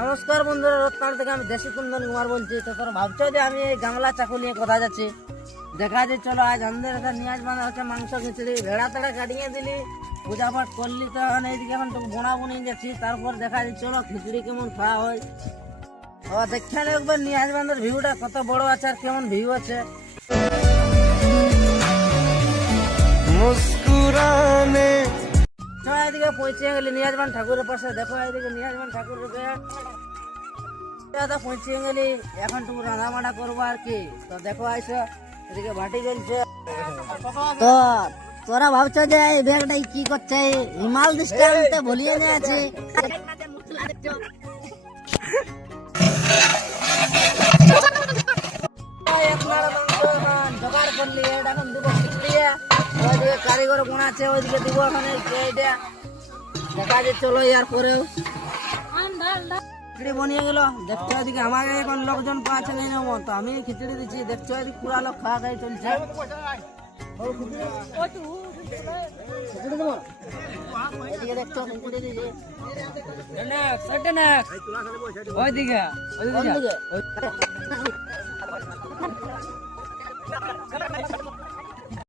নমস্কার বন্ধুরা, রত্নার থেকে আমি দেশি কুন্দন কুমার বলছি। তো তোরা ভাবছো যে আমি এই গামলা চাকু নিয়ে কথা যাচ্ছি। দেখা যায় চলো আজ আমাদের এখানে নিয়ে আসবানা হচ্ছে মাংস খিচড়ি, ভেড়া তেড়া কাটিয়ে দিলি, পূজা পাঠ করলি। তো এখন এইদিকে এখন তো বোনা বুনি যাচ্ছি, তারপর দেখা যায় চলো খিচড়ি কেমন খাওয়া হয়। ও দেখে একবার নিয়ে আসবে আমাদের ভিউটা কত বড় আছে আর কেমন ভিউ আছে। মুস্কুরানে এদিকে পৌঁছে গেলি নিয়ে আসবেন ঠাকুরের পাশে। দেখো এদিকে নিয়ে আসবেন ঠাকুরের পৌঁছে গেলি, এখন তুমি রান্না বান্না করবো আর কি। তো দেখো আইসো এদিকে বাটি গেলছে। তো তোরা ভাবছো যে এই ব্যাগটা কি করছে, হিমাল দৃষ্টান্তে ভুলিয়ে নিয়ে আছে। জোগাড় করলি এখন দিব খিচড়ি, ওইদিকে কারিগর বোনাচ্ছে, ওইদিকে দিব এখন এইটা। দেখা যায় চলো ইয়ার পরেও খিচড়ি বনিয়ে গেল। দেখছো এদিকে আমার এখন লোকজন পাচ্ছে নেই নেব, তো আমি খিচড়ি দিচ্ছি। দেখছো এদিকে পুরা লোক খাওয়া খাই চলছে। খিচড়ি দেবো এদিকে, দেখছো খিচড়ি দিচ্ছি। ওইদিকে